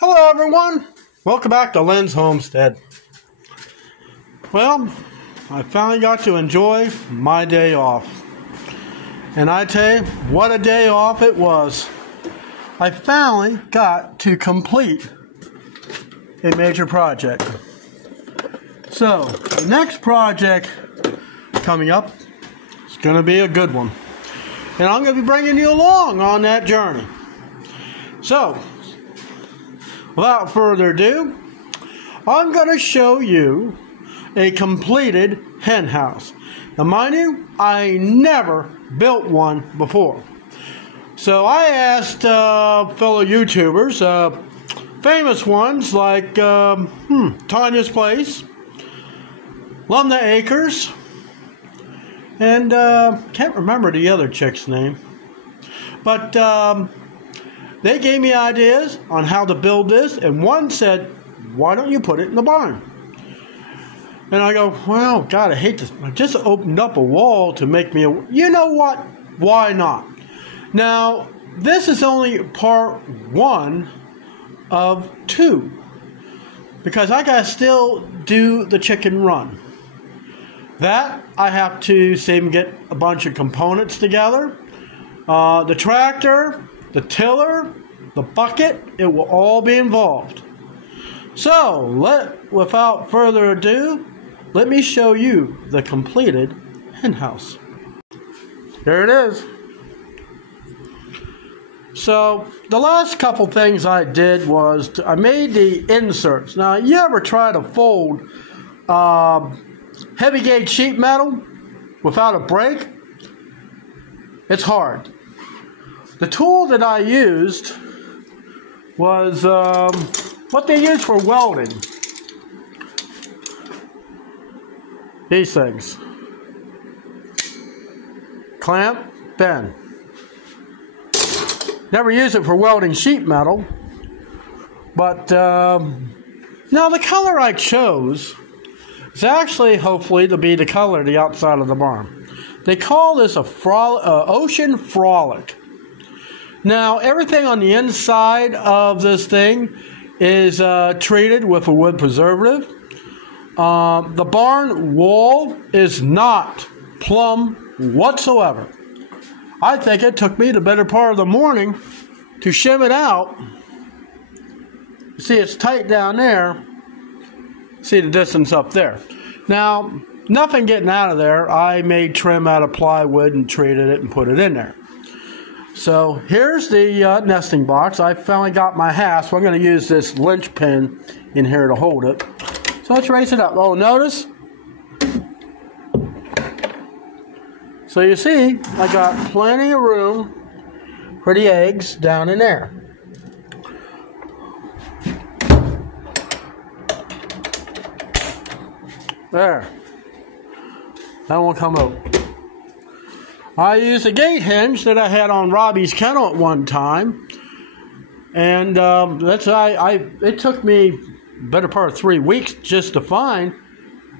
Hello everyone, welcome back to Lynn's Homestead. Well, I finally got to enjoy my day off. And I tell you, what a day off it was. I finally got to complete a major project. So, the next project coming up is going to be a good one. And I'm going to be bringing you along on that journey. So, without further ado, I'm going to show you a completed hen house. Now mind you, I never built one before. So I asked fellow YouTubers, famous ones like Tanya's Place, Lumna Acres, and can't remember the other chick's name. But they gave me ideas on how to build this, and one said, why don't you put it in the barn? And I go, well, God, I hate this. I just opened up a wall to make me a... You know what? Why not? Now, this is only part one of two, because I got to still do the chicken run. That, I have to see and get a bunch of components together. The tractor, the tiller, the bucket, it will all be involved. So, without further ado, let me show you the completed hen house. There it is. So, the last couple things I did was I made the inserts. Now, you ever try to fold heavy gauge sheet metal without a break? It's hard. The tool that I used was what they use for welding. These things. Clamp, bend. Never use it for welding sheet metal. But now the color I chose is actually hopefully to be the color of the outside of the barn. They call this a Ocean Frolic. Now, everything on the inside of this thing is treated with a wood preservative. The barn wall is not plumb whatsoever. I think it took me the better part of the morning to shim it out. See, it's tight down there. See the distance up there. Now, nothing getting out of there. I made trim out of plywood and treated it and put it in there. So here's the nesting box. I finally got my hasp. So I'm going to use this lynch pin in here to hold it. So let's raise it up. Oh, notice? So you see, I got plenty of room for the eggs down in there. There. That won't come out. I used a gate hinge that I had on Robbie's kennel at one time, and it took me a better part of 3 weeks just to find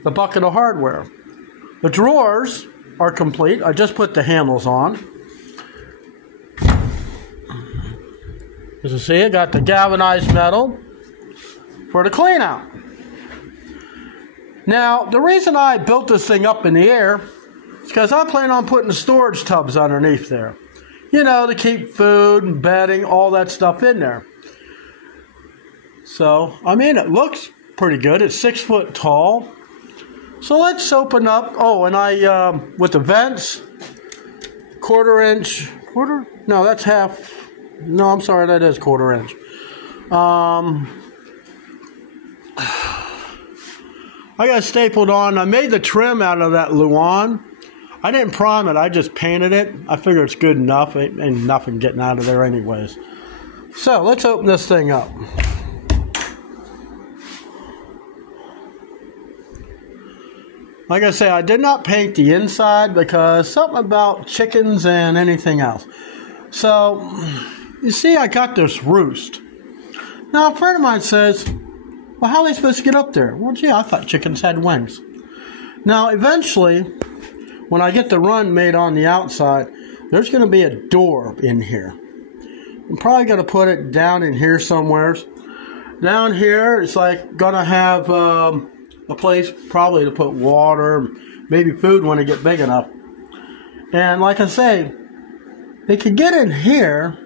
the bucket of hardware. The drawers are complete. I just put the handles on. As you see, I got the galvanized metal for the clean out. Now, the reason I built this thing up in the air is because I plan on putting the storage tubs underneath there. You know, to keep food and bedding, all that stuff in there. So, I mean, it looks pretty good. It's 6 foot tall. So let's open up. Oh, and I, with the vents, no, that's half. No, I'm sorry, that is 1/4 inch. I got stapled on. I made the trim out of that Luan. I didn't prime it. I just painted it. I figure it's good enough. Ain't nothing getting out of there anyways. So let's open this thing up. Like I say, I did not paint the inside because something about chickens and anything else. So, you see, I got this roost. Now, a friend of mine says, well, how are they supposed to get up there? Well, gee, I thought chickens had wings. Now, eventually, when I get the run made on the outside, there's going to be a door in here. I'm probably going to put it down in here somewhere. Down here, it's like gonna have a place probably to put water, maybe food when they get big enough. And like I say, they could get in here.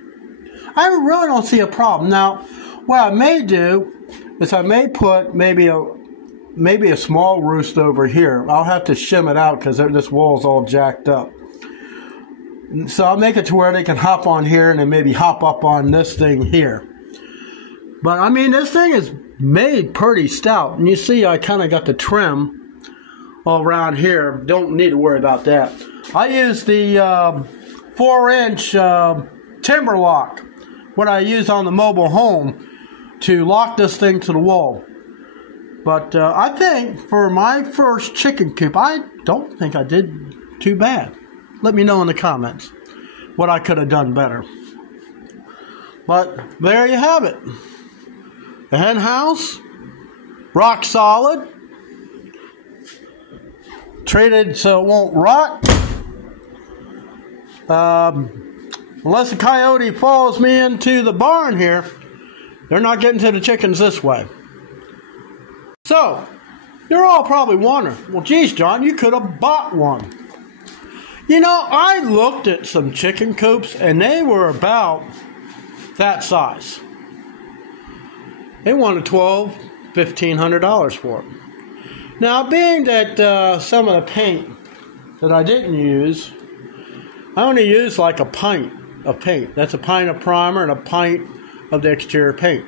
I really don't see a problem. Now, what I may do is I may put maybe a small roost over here. I'll have to shim it out because this wall's all jacked up. So I'll make it to where they can hop on here and then maybe hop up on this thing here. But I mean, this thing is made pretty stout. And you see I kind of got the trim all around here. Don't need to worry about that. I use the 4-inch timber lock, what I use on the mobile home, to lock this thing to the wall. But I think for my first chicken coop, I don't think I did too bad. Let me know in the comments what I could have done better. But there you have it. The hen house, rock solid, treated so it won't rot. Unless a coyote follows me into the barn here, they're not getting to the chickens this way. So, you're all probably wondering, well, geez, John, you could have bought one. You know, I looked at some chicken coops, and they were about that size. They wanted $1,200, $1,500 for it. Now, being that some of the paint that I didn't use, I only used like a pint of paint. That's a pint of primer and a pint of the exterior paint.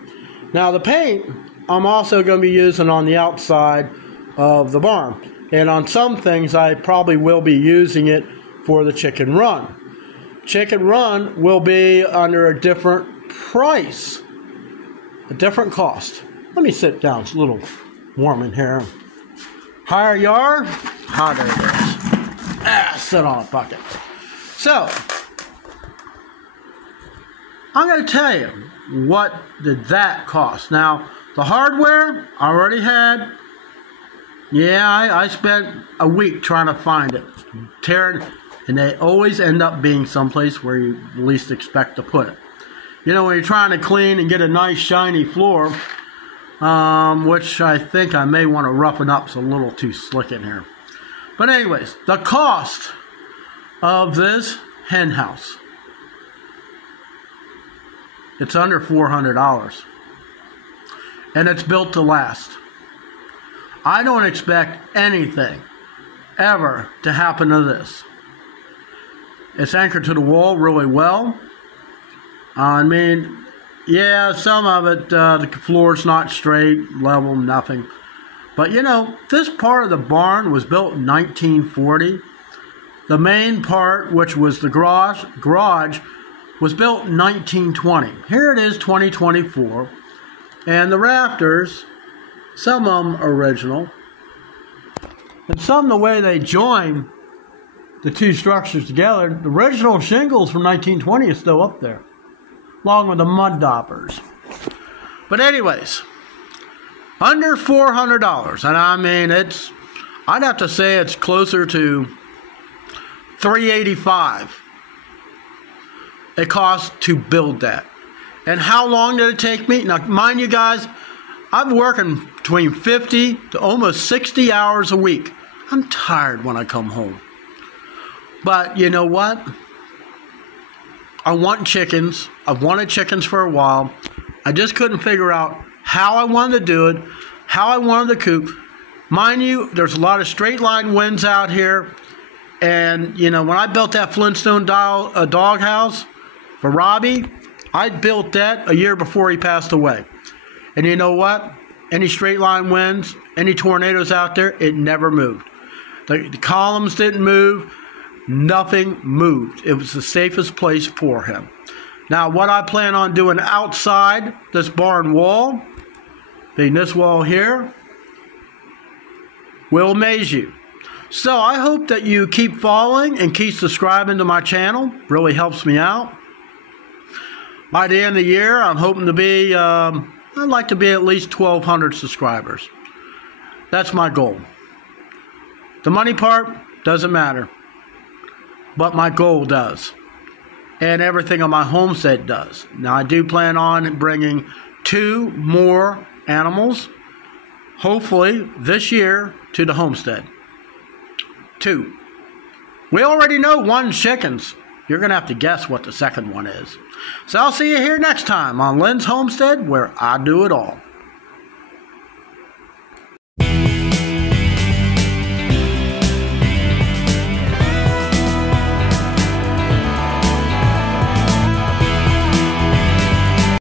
Now, the paint, I'm also going to be using on the outside of the barn. And on some things, I probably will be using it for the chicken run. Chicken run will be under a different price, a different cost. Let me sit down. It's a little warm in here. Higher you are, hotter it is. Sit on a bucket. So, I'm going to tell you what did that cost. Now, the hardware I already had. Yeah, I spent a week trying to find it. Tearing, and they always end up being someplace where you least expect to put it. You know, when you're trying to clean and get a nice shiny floor, which I think I may want to roughen up. It's a little too slick in here. But anyways, the cost of this hen house, it's under $400. And it's built to last. I don't expect anything ever to happen to this. It's anchored to the wall really well. I mean, yeah, some of it, the floor's not straight, level, nothing. But, you know, this part of the barn was built in 1940. The main part, which was the garage, was built in 1920. Here it is, 2024. And the rafters, some of them original. And some the way they join the two structures together, the original shingles from 1920 is still up there, along with the mud daubers. But anyways, under $400. And I mean, I'd have to say it's closer to $385. It cost to build that. And how long did it take me? Now, mind you guys, I'm working between 50 to almost 60 hours a week. I'm tired when I come home. But you know what? I want chickens. I've wanted chickens for a while. I just couldn't figure out how I wanted to do it, how I wanted to coop. Mind you, there's a lot of straight line winds out here. And, you know, when I built that Flintstone dog house for Robbie, I built that a year before he passed away. And you know what? Any straight line winds, any tornadoes out there, it never moved. The columns didn't move. Nothing moved. It was the safest place for him. Now, what I plan on doing outside this barn wall, being this wall here, will amaze you. So I hope that you keep following and keep subscribing to my channel. Really helps me out. By the end of the year, I'm hoping to be, I'd like to be at least 1,200 subscribers. That's my goal. The money part doesn't matter. But my goal does. And everything on my homestead does. Now, I do plan on bringing 2 more animals, hopefully this year, to the homestead. 2. We already know 1's chickens. You're going to have to guess what the second one is. So I'll see you here next time on Lynn's Homestead, where I do it all.